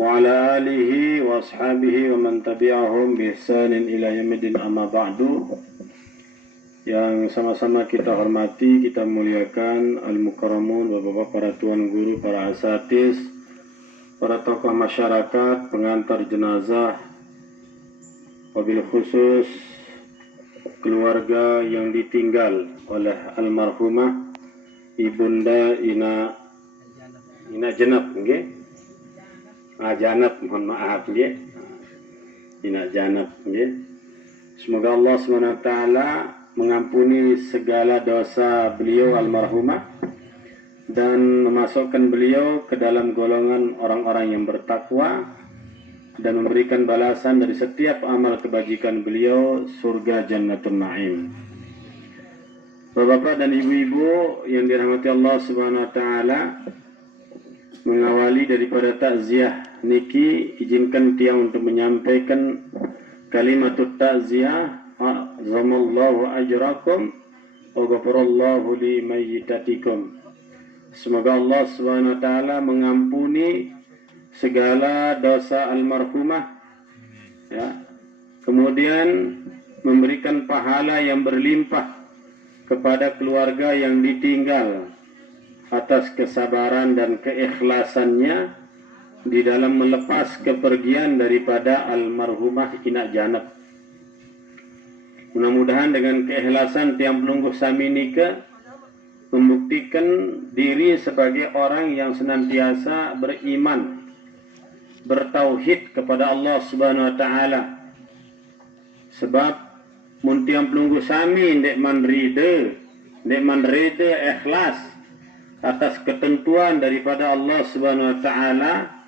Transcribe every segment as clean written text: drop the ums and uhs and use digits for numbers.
وعلى آله وأصحابه ومن تبعهم بإحسان إلى يوم الدين أما بعد. Yang sama-sama kita hormati, kita muliakan al-mukarramun, bapak-bapak, para tuan guru, para asatiz, para tokoh masyarakat, pengantar jenazah, wabil khusus keluarga yang ditinggal oleh almarhumah Ibunda Ina Janab, nggih. Janab, mohon maaf, nggih. Ina Janab, nggih. Semoga Allah SWT mengampuni segala dosa beliau almarhumah dan memasukkan beliau ke dalam golongan orang-orang yang bertakwa dan memberikan balasan dari setiap amal kebajikan beliau, surga Jannatul Na'im. Bapak-bapak dan ibu-ibu yang dirahmati Allah Subhanahu wa taala, mengawali daripada takziah niki, izinkan tiang untuk menyampaikan kalimatut takziah. Azamallahu ajrakum wa ghafarallahu li mayyitatikum. Semoga Allah Subhanahu wa taala mengampuni segala dosa almarhumah, ya. Kemudian memberikan pahala yang berlimpah kepada keluarga yang ditinggal atas kesabaran dan keikhlasannya di dalam melepas kepergian daripada almarhumah Ina Janab. Mudah-mudahan dengan keikhlasan tiang pelungguh sami nika membuktikan diri sebagai orang yang senantiasa beriman, bertauhid kepada Allah Subhanahu wa taala. Sebab mun tiang pelungguh sami ndek man rida ikhlas atas ketentuan daripada Allah Subhanahu wa taala,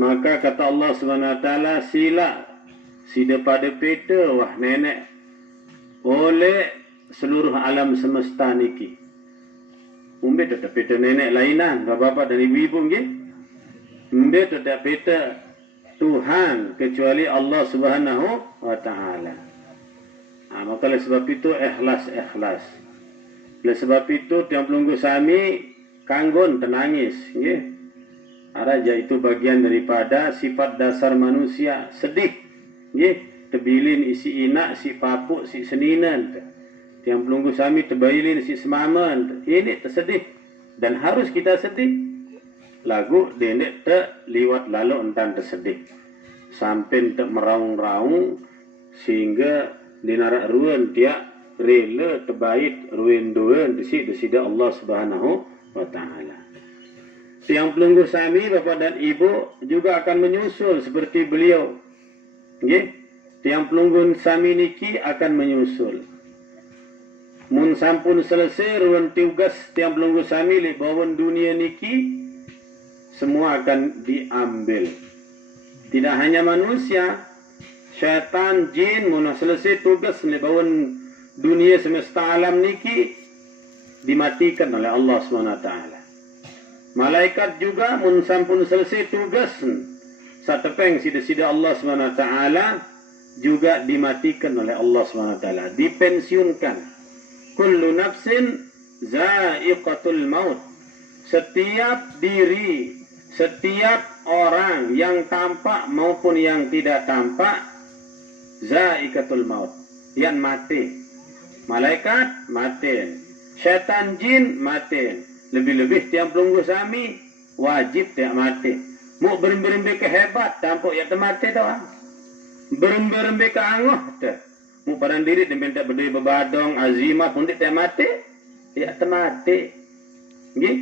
maka kata Allah Subhanahu wa taala, sila pada peta wah nenek oleh seluruh alam semesta niki. Umbe tetap peta nenek lainan, bapak-bapak dan ibu-ibu nggih. Umbe tetap peta Tuhan kecuali Allah Subhanahu wa taala. Maka oleh sebab itu ikhlas. Oleh sebab itu tiang pelungguh sami kanggon tenangis nggih. Araja itu bagian daripada sifat dasar manusia, sedih nggih. Tebilin isi inak, si papuk, si seninan. Tiang pelungguh sami tebailin si semaman. Ini tersedih. Dan harus kita sedih. Lagu dendek liwat lalu entan tersedih. Sampai meraung-raung sehingga dinarak ruan tiak rela terbait ruin duan desida Allah Subhanahu wa taala. Tiang pelungguh sami, bapak dan ibu, juga akan menyusul seperti beliau. Nggih. Tiang pelunggun sami niki akan menyusul. Mun sampun selesai ruang tugas tiang pelunggun sami li bawon dunia niki, semua akan diambil. Tidak hanya manusia, syaitan, jin, mun selesai tugas li bawon dunia semesta alam niki dimatikan oleh Allah SWT. Malaikat juga mun sampun selesai tugas satepeng sida-sida Allah SWT juga dimatikan oleh Allah SWT, dipensiunkan. Kullu nafsin za'iqatul maut. Setiap diri, setiap orang yang tampak maupun yang tidak tampak, za'iqatul maut, yang mati. Malaikat mati, syaitan, jin mati. Lebih-lebih tiang pelungguh sami wajib tiak mati. Mau berembe-rembe kehebat tampuk ya mati tau. Berembe-rembe ke angoh tu. Mu padan diri dan minta berdiri berbadong azimah pun tak mati. Ya mati. Nggih.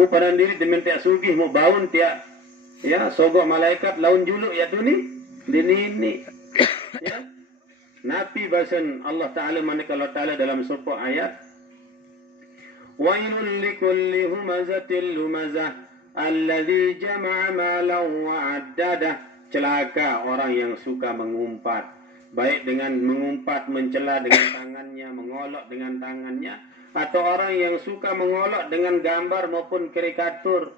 Mu padan diri dan minta sugih mu baun tiak ya sogok malaikat laun juluk ya tu ni. Ini. Ya. Nabi bahasan Allah Taala manakala Allah Taala dalam sebuah ayat, wailul likulli humazatil lumazah alladzi jama'a malan wa 'addadah. Celaka orang yang suka mengumpat, baik dengan mengumpat mencela dengan tangannya, mengolok dengan tangannya, atau orang yang suka mengolok dengan gambar maupun karikatur.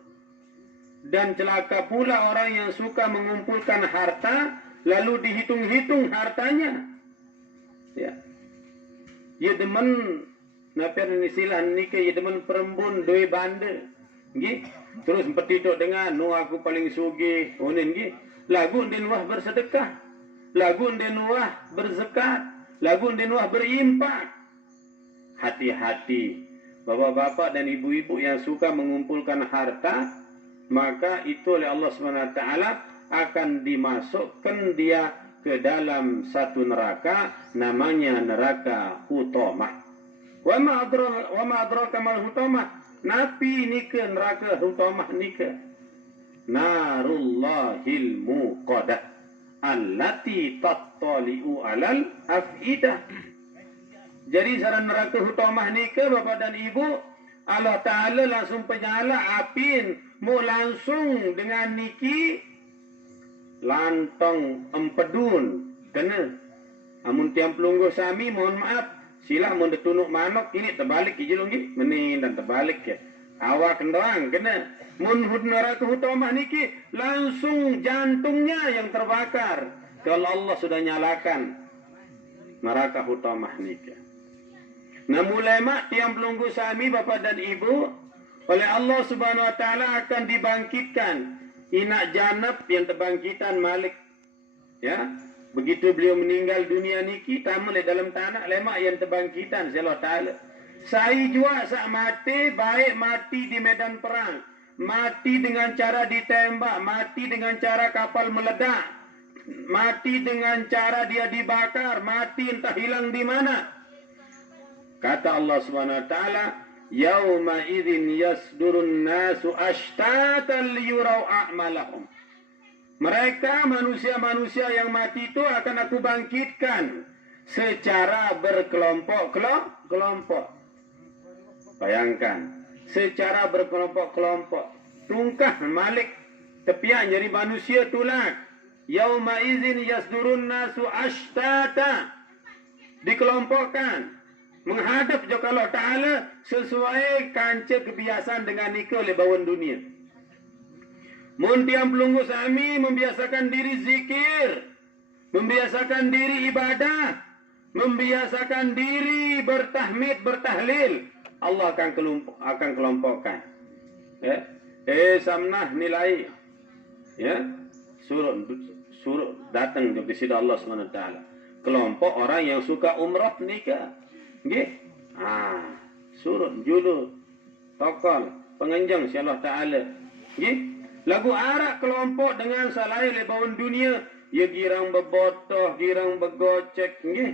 Dan celaka pula orang yang suka mengumpulkan harta lalu dihitung-hitung hartanya. Ya. Ya demen napa istilah niki ya demen perembun doi bande. nggih. Terus petitok dengan nu aku paling sugih, onen nggih. Lagu den wah bersedekah, lagu den wah berzakat, lagu den wah berimpak. Hati-hati bapak-bapak dan ibu-ibu yang suka mengumpulkan harta, maka itu oleh Allah SWT akan dimasukkan dia ke dalam satu neraka, namanya neraka Hutamah. Wa ma adraka mal Hutamah? Napi nika neraka Hutamah nika. Narullahil muqadah allati tattali'u alal afidah. Jadi saran neraka Hutamah nika bapak dan ibu, Allah Ta'ala langsung penyala apin mu langsung dengan niki lantong empedun kena. Amun tiang pelungguh sami mohon maaf, sila mun detunuk manok ini terbalik ijilung nggih menin dan terbalik ya. Awak doang kena. Mun neraka Hutamah niki langsung jantungnya yang terbakar. Kalau Allah sudah nyalakan neraka Hutamah niki. Nah mulai mak tiang pelunggu sami bapak dan ibu oleh Allah Subhanahu Wa Taala akan dibangkitkan inak janab yang terbangkitan Malik, ya. Begitu beliau meninggal dunia niki tamu le dalam tanah lemak yang terbangkitan Allah Taala. Saya juga sak mati baik mati di medan perang, mati dengan cara ditembak, mati dengan cara kapal meledak, mati dengan cara dia dibakar, mati entah hilang di mana. Kata Allah Subhanahu Wa Taala, yauma idzin yasdurun nasu ashtatan liyurau a'malahum. Mereka manusia-manusia yang mati itu akan aku bangkitkan secara berkelompok-kelompok. Bayangkan, secara berkelompok-kelompok. Tungkah Malik tepian jadi manusia tulak. Yauma idzin yasdurun nasu ashtata. Dikelompokkan menghadap jika Allah Ta'ala sesuai kanca kebiasaan dengan nikah oleh bawaan dunia. Mun tiang pelunggu sami membiasakan diri zikir, membiasakan diri ibadah, membiasakan diri bertahmid, bertahlil, Allah akan kelompokkan. Ya. Samnah nilai. Ya. Suruh datang di sisi Allah SWT. Kelompok orang yang suka umrah nikah. Nggih. Surut judul tokol pengenjang si Allah Ta'ala. Nggih. Lagu arak kelompok dengan salai lebawan dunia. Ya girang bebotoh, girang begocek. Nggih.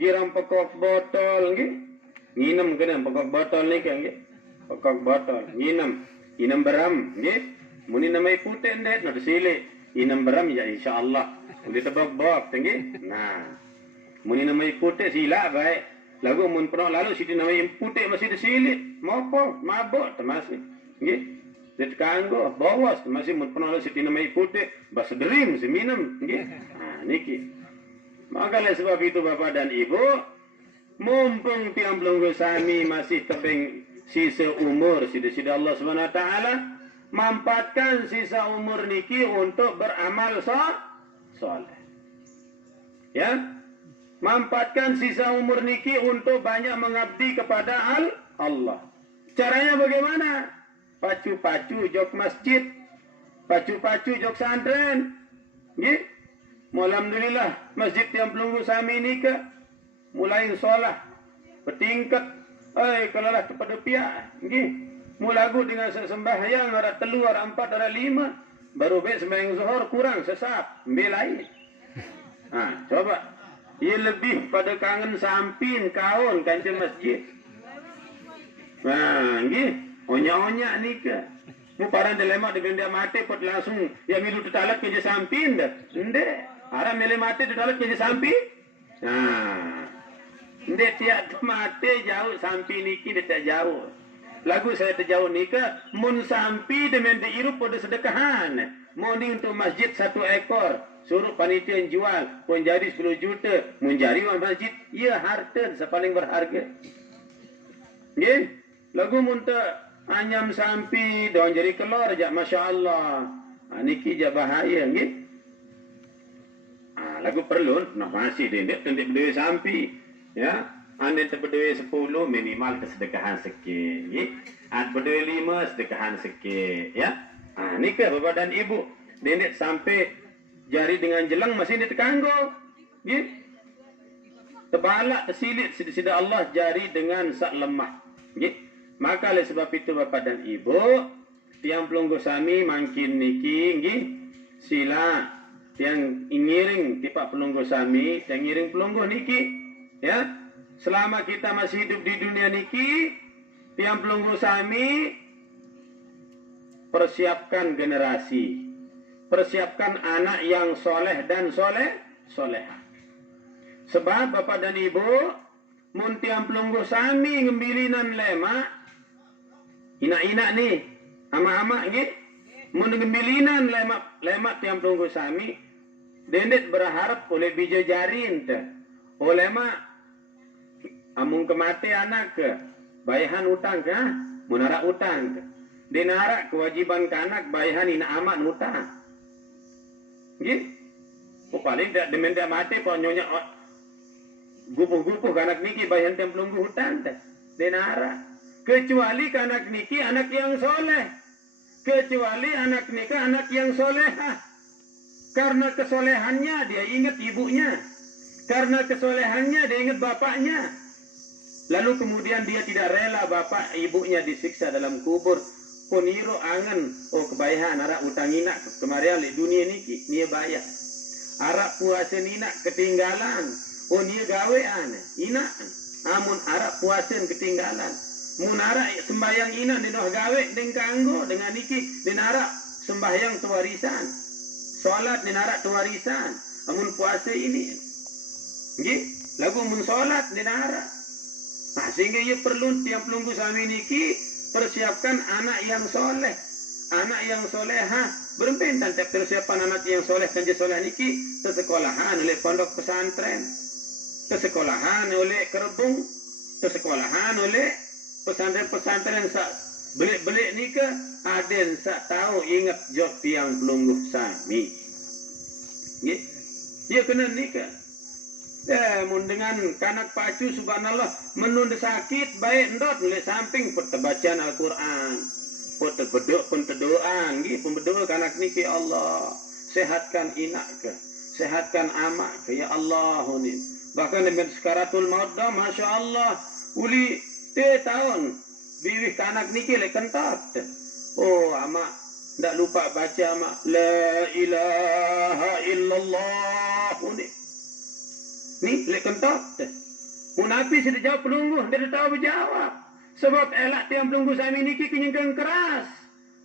Girang pekok botol. Nggih. Nginem kena pekok botol ni kan. Nggih. Pekok botol. Nginem beram. Nggih. Muni namai putih ndet. Nak silik. Nginem beram ya insyaAllah. Boleh tebak-bak. Nggih. Nah. Muni namai putih sila baik. Lagu mun pernah lalu siti namai putih masih disilit. Mopok, mabuk termasih. Nggih. Dia kanggo bawas masih mun pernah lalu siti namai putih bas derim seminum. Nggih. Niki. Maka oleh sebab itu Bapak dan Ibu, mumpung tiang pelunggu sami masih tebing sisa umur sida-sida Allah SWT, mampatkan sisa umur niki untuk beramal soleh. Ya. Mampatkan sisa umur niki untuk banyak mengabdi kepada Allah. Caranya bagaimana? Pacu-pacu jok masjid, pacu-pacu jok santren. Nggih. Alhamdulillah masjid yang pelunggu sami ni ke mulai solah bertingkat. Kalau lah kepada pihak, nggih. Mulagu dengan sembahyang ada telu, ada 4, ada 5, baru bet sembahyang zuhur kurang sesap, belai. Coba. Ia lebih pada kangen sampin kaun kancing masjid. Nggih, onyak-onyak ni ke. Mu parang dilema di benda mati pot langsung ya milu tetalat ke sampin dah. Ndek, aram mele mati tetalat ke sampin. Ndek tiap mati jauh sampin niki dia jauh. Lagu saya terjauh ni ke mun sampi dengan diirup pada sedekahan. Morning untuk masjid 1 ekor. Suruh panitia yang jual pun jadi 10 juta. Menjadi orang masjid, ia harta sepaling berharga. Nggih, lagu munta anyam sampi don jadi kelor aja, masya-Allah. Niki je bahaya nggih. Lagu perlu nak masih dia tendik beli sampi, ya. Anda berdua 10 minimal kesedekahan sikit. Ya? Berdua 5 sedekahan sikit. Ya? Ni ke bapak dan ibu. Nenek sampai jari dengan jelang masih ditekanggo. Ya? Tebalak tersilit sida Allah jari dengan sak lemah. Ya? Maka oleh sebab itu bapak dan ibu, tiang pelunggu sami makin niki, ya? Sila tiang ngiring tipak pelunggu sami, tiang ngiring pelunggu niki. Ya? Selama kita masih hidup di dunia niki, tiang pelunggu sami persiapkan generasi, persiapkan anak yang soleh dan soleha. Sebab bapak dan ibu, mun tiang pelunggu sami ngembilinan lemak, inak-inak nih, ama-ama nih, mun ngembilinan lemak tiang pelunggu sami, dendet berharap oleh bija jarin teh, oleh mak amung kemati anak ke bayahan utang ke munara utang ke dinara kewajiban ke anak bayahan ina amat utang gitu paling tak demen dia mati pun nyonya gupuh-gupuh ke anak niki bayahan tempelunggu hutang teh dinara kecuali ke anak niki anak yang soleh kecuali anak niki anak yang solehah karena kesolehannya dia ingat ibunya karena kesolehannya dia ingat bapaknya. Lalu kemudian dia tidak rela bapak ibunya disiksa dalam kubur. Poniro angen, oh kebayahan arak utang inak kemarin di dunia niki, nia bayar. Arak puasa inak ketinggalan, oh nia gawean, inak. Amun arak puasa ketinggalan. Mun arak sembahyang inak dinoh gawe deng kanggo dengan niki dinarak sembahyang tuwarisan. Salat dinarak tuwarisan. Amun puasa ini. Nggih, lagu mun salat dinarak. Nah, sehingga ia perlu tiang pelunggu sami niki persiapkan anak yang soleh, anak yang soleha. Berempentan tiap persiapan anak yang soleh kan soleh niki tersekolahan oleh pondok pesantren, tersekolahan oleh kerbung, tersekolahan oleh pesantren-pesantren sak belik-belik nika aden sak tahu ingat jok tiang pelunggu sami. Dia kena nika. Mun dengan kanak pacu subhanallah menunda sakit baik ndot mulai samping pertebacaan Al-Quran pertebeduk pentedoan gitu pembeduk kanak niki Allah sehatkan inak ke sehatkan amak ke ya Allah ini bahkan dengan sekaratul maut dah Masya Allah uli tahun biwih kanak niki le kentat oh amak ndak lupa baca amak la ilaha illallah ini ni lek kentot. Nabi sudah jawab pelunggu, dia tahu berjawab. Sebab elak tiang pelunggu sami niki kenyengkan keras.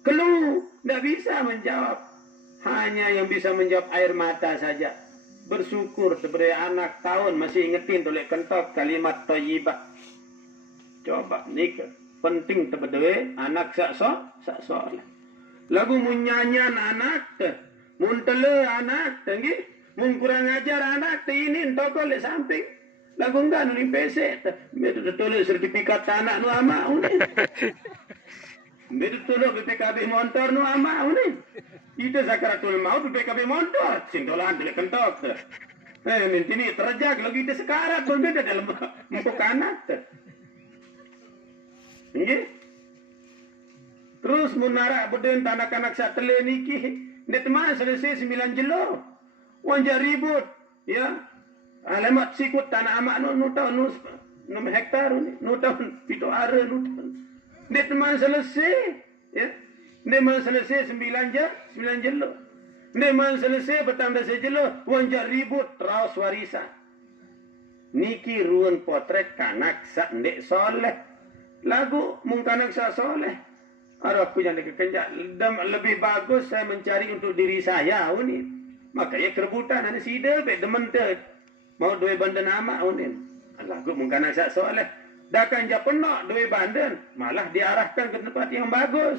Keluh, tidak bisa menjawab. Hanya yang bisa menjawab air mata saja. Bersyukur sebagai anak tahun masih ingetin oleh kentot kalimat thayyibah. Coba nikah. Penting terbedue anak sak soleh. Lagu munyanyan anak teh, mun tele anak teh nggih. Mun kurang ajar anak ini toko le samping. Lagu enggak nulis PC. Betul tulis sertifikat anak nu ama uni. Betul tulis BPKB motor nu ama uni. Itu zakaratul maut BPKB motor. Sintolan dile kentok. Mintini terjak lagi itu sekarat berbeda dalam muka anak. Nggih. Terus munara beden anak-anak satele niki. Net mah selesai 9 jelo. Wanja ribut, ya. Alamat sikut tanah amak nu tahun 6 hektar nu tahun 7 are nu tahun. Dia teman selesai, ya. Dia teman selesai 9 jelo. Dia teman selesai petang dasa jelo, wanja ribut raus warisan. Niki ruan potret kanak sak ndek soleh. Lagu mung kanak sak soleh. Aduh aku yang kekenjak. Lebih bagus saya mencari untuk diri saya ini. Maka ya kerebutan ada sidel be demen teh mau dua bandan ama unin lagu mungkin sak soleh dah kan ja penok dua bandan malah diarahkan ke tempat yang bagus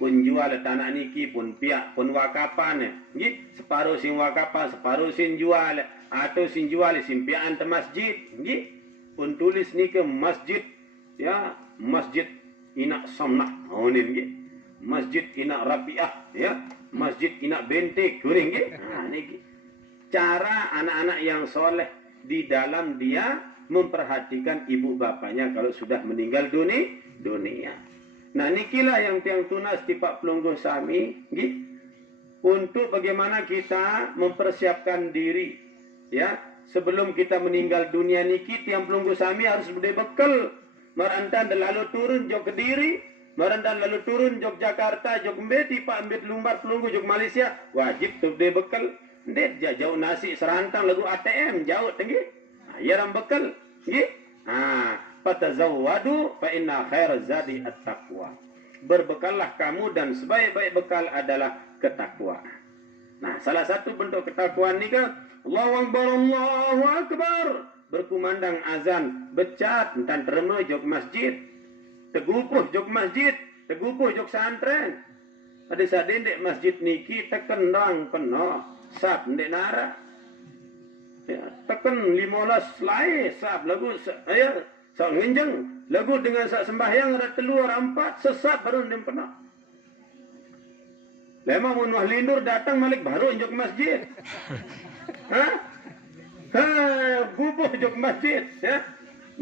pun jual tanah niki pun pihak pun wakapan nggih separuh sing wakapan separuh sing jual atau sing jual sing pian te masjid nggih pun tulis niki masjid ya masjid inak somnah unin nggih masjid inak rapiah ya masjid inak bentek kuning nggih. Nah niki cara anak-anak yang soleh di dalam dia memperhatikan ibu bapaknya kalau sudah meninggal dunia. Nah, nikilah yang tiang tunas di Pak Pelungguh Sami, untuk bagaimana kita mempersiapkan diri, ya, sebelum kita meninggal dunia niki tiang Pelungguh Sami harus berbekal. Marantan lalu turun jog Kediri, marantan lalu turun jog Jakarta, jog Mbeti, Pak Mbet Lumbar Pelungguh jog Malaysia, wajib tuh bekal. Ndek jauh nasi serantang lagu ATM jauh tinggi. Nah, ya ram bekal, fatazawwadu fa inna khairaz zadi at-taqwa. Berbekallah kamu dan sebaik-baik bekal adalah ketakwaan. Nah, salah satu bentuk ketakwaan ni kan Allahu Akbar, Allahu Akbar. Berkumandang azan, becat dan terima jog masjid. Tegupuh jog masjid, tegupuh jog santren. Ada sadin dek masjid niki tekendang penuh, sab ndek nara. Ya, teken 15 selai sab lagu ayo sak ngenjeng lagu dengan sak sembahyang ada telur 4 sesat baru ndem pernah. Lema mun wah lindur datang malik baru jog masjid. Bubuh jog masjid ya.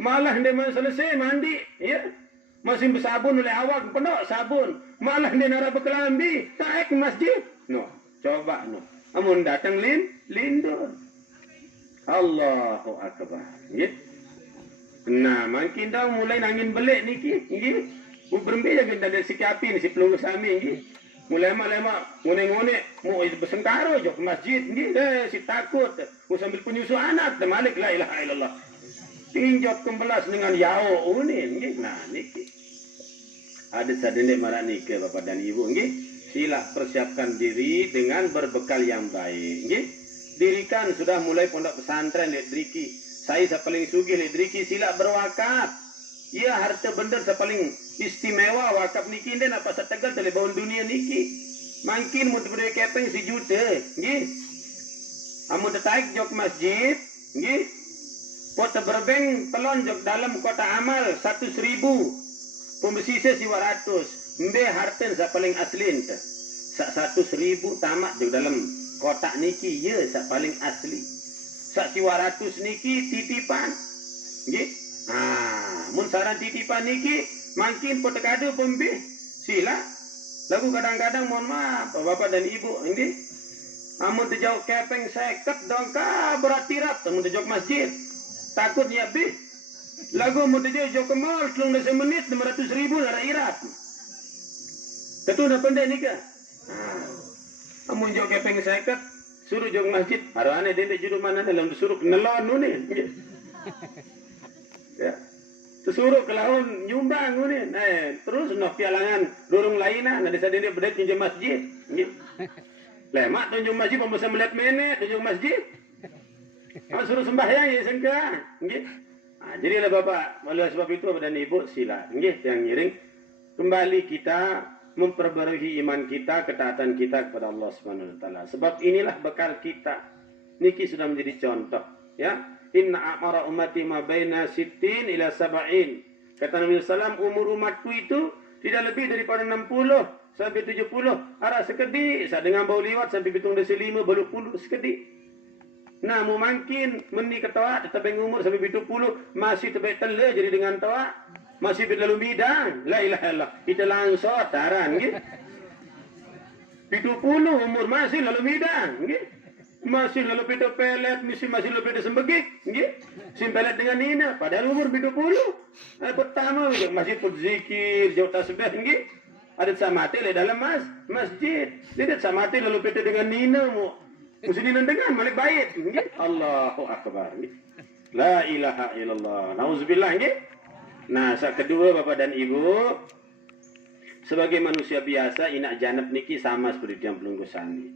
Malah ndem selesai mandi ya. Masih bersabun oleh awak penuh sabun. Malah ndem nara bekelambi taek masjid. No, coba no. Amun datang lindur. Allahu Akbar. Gitu. Nah, makin dah mulai nangin belik niki. Gitu. Berembi je kita dari sikapi ni si Pelungguh Sami. Gitu. Mulai-mulai ngone-ngone mau bersengkaro je ke masjid. Gitu. Si takut. Mau sambil penyusu anak. Dan malik la ilaha illallah. Tinjot kembelas dengan yao unin. Gitu. Nah, niki. Ada sadenek marah niki Bapak dan Ibu. Gitu. Sila persiapkan diri dengan berbekal yang baik. Gitu. Dirikan sudah mulai pondok pesantren ledriki. Saya paling sugih ledriki sila berwakaf. Ya harta benda paling istimewa wakaf niki den apa setegal tele baun dunia niki. Mungkin mau diberi kepeng 1 juta, nggih. Amun tertaik jok masjid, nggih. Pot berbeng telon jok dalam kota amal 100.000. Pembesise 200. Mbe harten paling aslin teh. 100.000 tamat jok dalam kotak niki ya sak paling asli. Sak 200 niki titipan. Nggih. Mun saran titipan niki makin potekado pembih. Sila. Lagu kadang-kadang mohon maaf Bapak dan Ibu, nggih. Amun tejauh kepeng 50 dongka beratirap amun tejauh masjid. Takutnya bih. Lagu mun tejauh jauh ke mall 30 menit 500.000 nara irat. Tentu dah pendek nikah. Amun jauh kepeng 50 suruh jauh masjid arane dendek judul mana dalam suruh nelon nunin. Ya. Suruh ke laun nyumbang nunin. Terus nok pialangan dorong lainah nanti sadene bedek tunjuk masjid. Lemak tunjuk masjid pembesa melihat menek tunjuk masjid. Suruh sembahyang ya sengka. Nggih. Jadi lah Bapak, oleh sebab itu Bapak dan Ibu sila nggih yang ngiring kembali kita memperbarui iman kita, ketaatan kita kepada Allah Subhanahu wa taala. Sebab inilah bekal kita. Niki sudah menjadi contoh, ya. Inna a'mara ummati ma baina 60 ila 70. Kata Nabi sallam umur umatku itu tidak lebih daripada 60 sampai 70. Arah sekedi, sa dengan bau liwat sampai bitung desi 5 baru 10 sekedi. Nah, mungkin meni ketawa tetap umur sampai 70 masih terbaik tele jadi dengan tawa. Masih berlalu bidang, la ilaha illallah. Kita langsung taran, gitu. 70 umur masih lalu bidang, gitu. Masih lalu pito pelet, masih lalu pito sembegik, gitu. Simpelet dengan Nina, padahal umur 70. Pertama, masih put zikir, jauh tasbih, gitu. Ada samate le dalam masjid. Tidak samate lalu pito dengan Nina, mesti Nina dengan malik baik, gitu. Allahu Akbar, gitu. La ilaha illallah. Nauzubillah, gitu. Nah, saat kedua Bapak dan Ibu, sebagai manusia biasa, inak janab niki sama seperti Tiang Pelungguh Sami.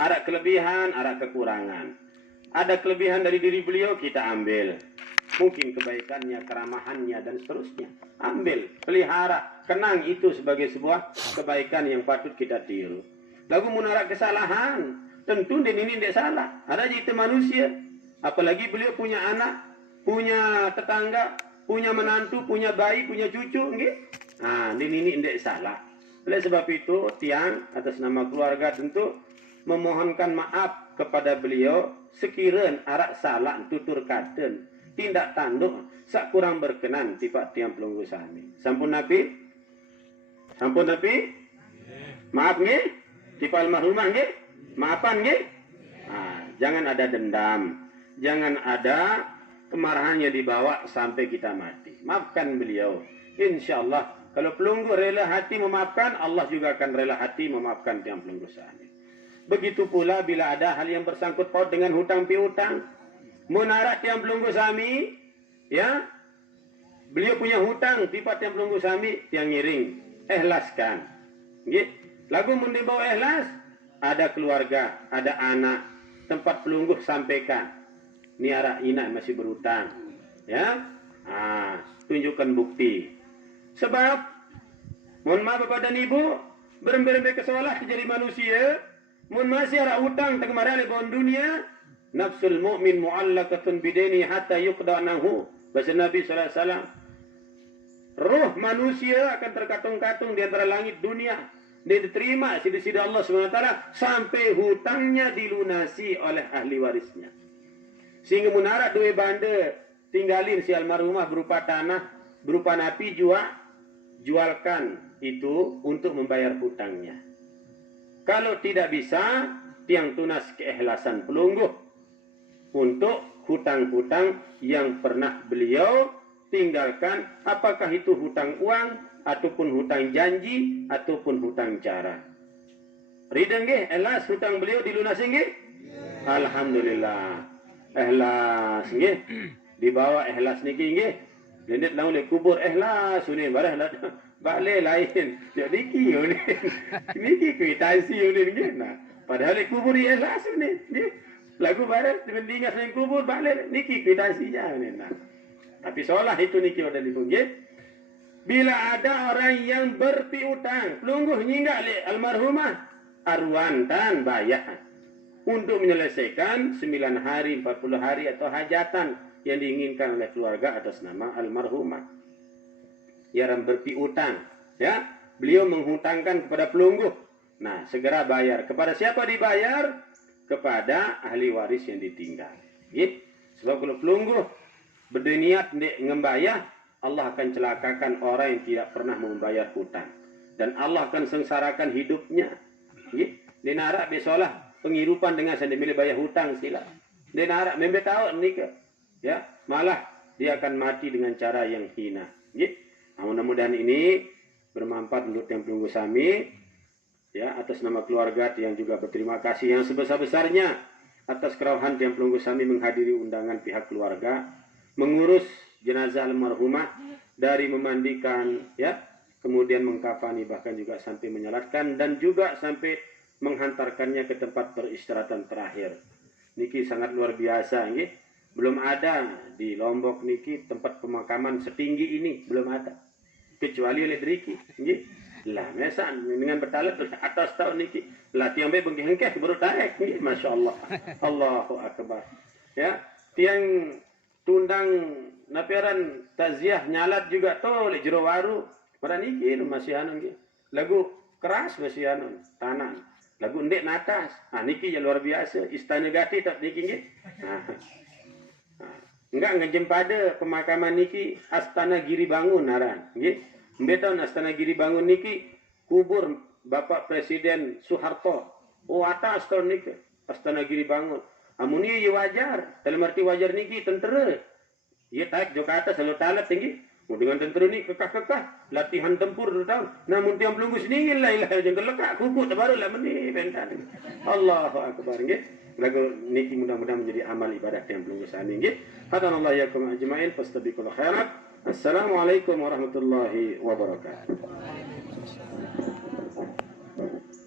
Ada kelebihan, ada kekurangan. Ada kelebihan dari diri beliau, kita ambil. Mungkin kebaikannya, keramahannya, dan seterusnya. Ambil, pelihara, kenang itu sebagai sebuah kebaikan yang patut kita tiru. Lalu menarik kesalahan, tentu dan ini tidak salah. Ada itu manusia. Apalagi beliau punya anak, punya tetangga, punya menantu, punya bayi, punya cucu, nggih. Ini tidak salah. Oleh sebab itu, tiang atas nama keluarga tentu memohonkan maaf kepada beliau sekiranya arak salah tutur katen. tindak tanduk sak kurang berkenan tipak tiang pelunggu sami. Sampun Nabi? Sampun Nabi? Maaf nggih? Tipak almarhumah nggih? Maafan nggih? Jangan ada dendam. Jangan ada kemarahannya dibawa sampai kita mati. Maafkan beliau. Insya Allah, kalau pelunggu rela hati memaafkan, Allah juga akan rela hati memaafkan tiang pelunggu sami. Begitu pula bila ada hal yang bersangkut paut dengan hutang piutang. Munarak tiang pelunggu sami, ya, beliau punya hutang tipat tiang pelunggu sami, tiang ngiring, ikhlaskan. Lagu mun dibawa ikhlas, ada keluarga, ada anak, tempat pelunggu sampaikan. Ni arah ina masih berhutang, ya, tunjukkan bukti. Sebab, mohon maaf Bapak dan Ibu, berembe-rembe kesalah jadi manusia, mohon masih arah hutang tengmara lebon dunia, nafsul mu'min mu'allaqatun bideni hatta yuqda anhu. Bahasa Nabi SAW, roh manusia akan terkatung-katung di antara langit dunia, dia diterima sidi-sidi Allah SWT sampai hutangnya dilunasi oleh ahli warisnya. Sehingga munarak duwe banda tinggalin si almarhumah berupa tanah, berupa napi jualkan itu untuk membayar hutangnya. Kalau tidak bisa, tiang tunas keikhlasan pelungguh untuk hutang-hutang yang pernah beliau tinggalkan, apakah itu hutang uang ataupun hutang janji ataupun hutang cara. Ridha nggih, ikhlas hutang beliau dilunasi nggih? Alhamdulillah. Ikhlas nggih. Dibawa ikhlas niki nggih. Lendet laung le kubur ikhlas ni barah balik lain. Jadi niki ni. Niki kuitansi ni nggih. Nah, padahal le kubur ikhlas ni nggih. Lagu barah dengan dengan kubur balik niki kuitansinya ni. Nah. Tapi seolah itu niki ada di nggih. Bila ada orang yang berpiutang, pelungguh nyinggak le almarhumah, arwantan bayar untuk menyelesaikan 9 hari, 40 hari atau hajatan yang diinginkan oleh keluarga atas nama almarhumah. Yang berpiutang, ya, beliau menghutangkan kepada pelungguh. Nah, segera bayar. Kepada siapa dibayar? Kepada ahli waris yang ditinggal. Gitu. Sebab kalau pelungguh berniat ngembayah, Allah akan celakakan orang yang tidak pernah membayar hutang. Dan Allah akan sengsarakan hidupnya. Gitu. Dia narak besolah pengirupan dengan sendiri milih bayar hutang sila. Dia narak membe tahu nikah. Ya, malah dia akan mati dengan cara yang hina. Gitu. Nah, mudah-mudahan ini bermanfaat untuk yang pelungguh sami. Ya, atas nama keluarga yang juga berterima kasih yang sebesar-besarnya atas kerawahan yang pelungguh sami menghadiri undangan pihak keluarga, mengurus jenazah almarhumah dari memandikan, ya, kemudian mengkafani, bahkan juga sampai menyalatkan dan juga sampai menghantarkannya ke tempat peristirahatan terakhir. Niki sangat luar biasa, nggih. Belum ada di Lombok niki tempat pemakaman setinggi ini, belum ada. Kecuali oleh Driki, nggih. Lah, mesan dengan bertalat atas tahun niki. Lah tiang be bengkeh baru tarik, nggih. Masya-Allah. Allahu akbar. Ya, tiang tundang napiaran taziah nyalat juga to le jero waru. Pada niki masih anu nggih. Lagu keras masih anu tanah. Lagu ndek natas. Niki yang luar biasa. Istana Gati tak niki nggih. Enggak ngejempada pemakaman niki Astana Giri Bangun aran nggih. Mbeton Astana Giri Bangun niki kubur Bapak Presiden Soeharto. Oh atas tahun niki Astana Giri Bangun. Amun ieu wajar. Dalam arti wajar niki tentera. Ieu taik jo ka atas selalu talat tinggi. Dengan tentera ni kekah-kekah latihan tempur 2 tahun. Namun tiang pelunggu seningin lah ilah jangan lekak kukuk baru lah meni bentan. Allahu akbar nggih. Lagu niki mudah-mudahan menjadi amal ibadah tiang pelunggu sami nggih. Hadanallahu yakum ajmain fastabiqul khairat. Assalamualaikum warahmatullahi wabarakatuh.